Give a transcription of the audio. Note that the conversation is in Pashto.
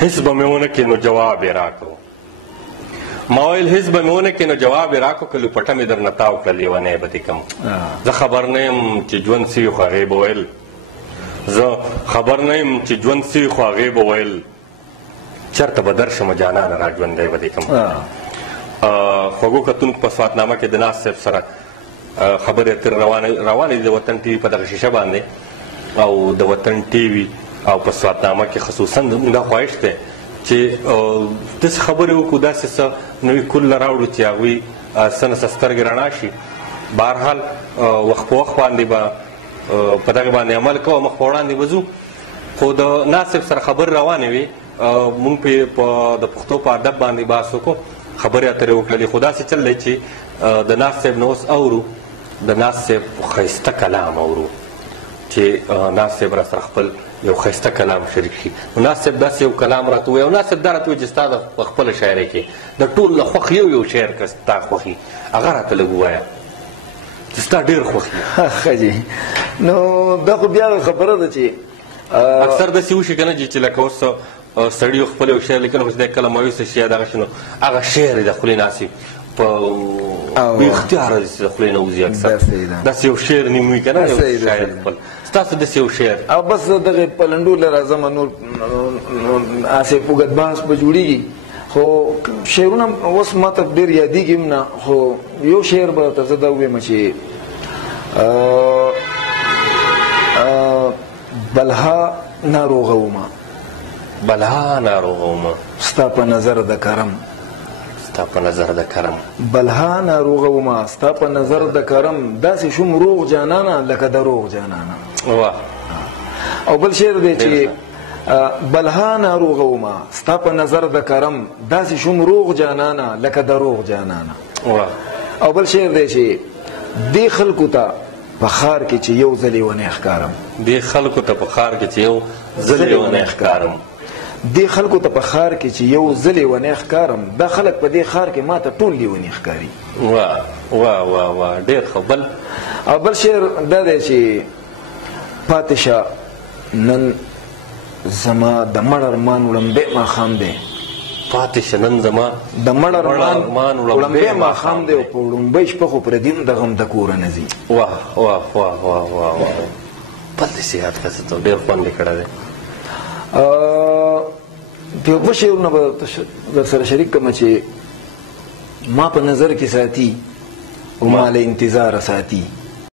هیڅ به مې ونه کړې نو جواب یې راکړو. ما ویل هیڅ به مې ونه کړې نو جواب یې راکړو، که لوپټه مې درنه تاو کړه لیونی به دې کړم. زه خبر نه یم چې ژوند څه وي، خو هغې به ویل زه خبر نه یم چې ژوند څه وي، خو هغې به ویل چېرته به درشمه جانانه را ژوندی به دې کړم. خوږو کتونکو په سواتنامه کې د ناز صاحب سره خبرې اترې روانې دي د وطن ټي وي په دغه شیشه باندې، او د وطن ټي وي او په سواتنامه کې خصوصا زموږ دا خواهش دی چې داسې خبرې وکړو، داسې څه نوي کله راوړو چې هغوی څه نه څه سترګې رڼا شي. بهرحال وخت په وخت باندې به په دغې باندې عمل کوو، مخ په وړاندې به ځو. خو د ناز صاحب سره خبرې روانې وي، مونږ په د پښتو په ادب باندې بحث وکړو، خبرې اترې وکړلې. خو داسې چل دی چې د ناز صاحب نه اوس اورو، د ناز صاحب ښایسته کلام اورو چې ناز صاحب را سره خپل یو ښایسته کلام شریک شي. نو ناز صاحب داسې یو کلام راته ووایي، او ناز صاحب دا راته وایي چې ستا د خپله شاعرۍ کې د ټول نه خوښ یو شعر که ستا خوښي هغه راته لږ ووایه چې ستا ډېر خوښ وي. ښه جي، نو دا خو بیا خبره ده چې اکثر داسې وشي که نه چې لکه اوس سړي خپل یو شعر لیکنه، خو چې دی کله مایوسه شي یا دغه شي، نو هغه شعر د خولې نه هسې په اختیاره داسې د خولې نه وځي. اکثر داسې یو شعر نیم وي که نه، یو شاعر خپل ستاسو داسې یو شعر او بس دغې پلنډو له راځم، نور هسې اوږد بحث به جوړېږي. خو شعرونه اوس ما ته ډېر یادېږي هم نه، خو یو شعر به ته زه دا ووایم چې بلها ناروغه ومه، بلها ناروغه ومه ستا په نظر د کرم، ستا په نظر د کرم، بلها ناروغه ومه ستا په نظر د کرم، داسې شوم روغ جانانه لکه د روغ جانانه. واه. او بل شعر دی چې بلها ناروغه ومه ستا په نظر د کرم، داسې شوم روغ جانانه لکه د روغ جانانه. واه. او بل شعر دی چې دې خلکو ته په ښار کې چې یو ځل ونې ښکارم، دې خلکو ته په ښار کې چې یو ځل ونې ښکارم، دې خلکو ته په ښار کې چې یو ځل ونې ښکارم، دا خلک په دې ښار کې ما ته ټول لیونې ښکاري. واه واه واه واه، ډېر ښه. بل او بل شعر دا دی چې پاتې شه نن زما د مړ ارمان وړمبی ماښام دی، پاتې شه نن زما د مړ ارمان وړمبی ماښام دی، او په وړومبۍ شپه خو پردي هم د غم د کوره نه ځي. واه واه واه واه واه واه، بل داسې یاد کړه څه ته ډېر خوند یې کړی دی. د یو دوه شعرونه به در سره شریک کړم چې ما په نظر کې ساتي او ما له انتظاره ساتي.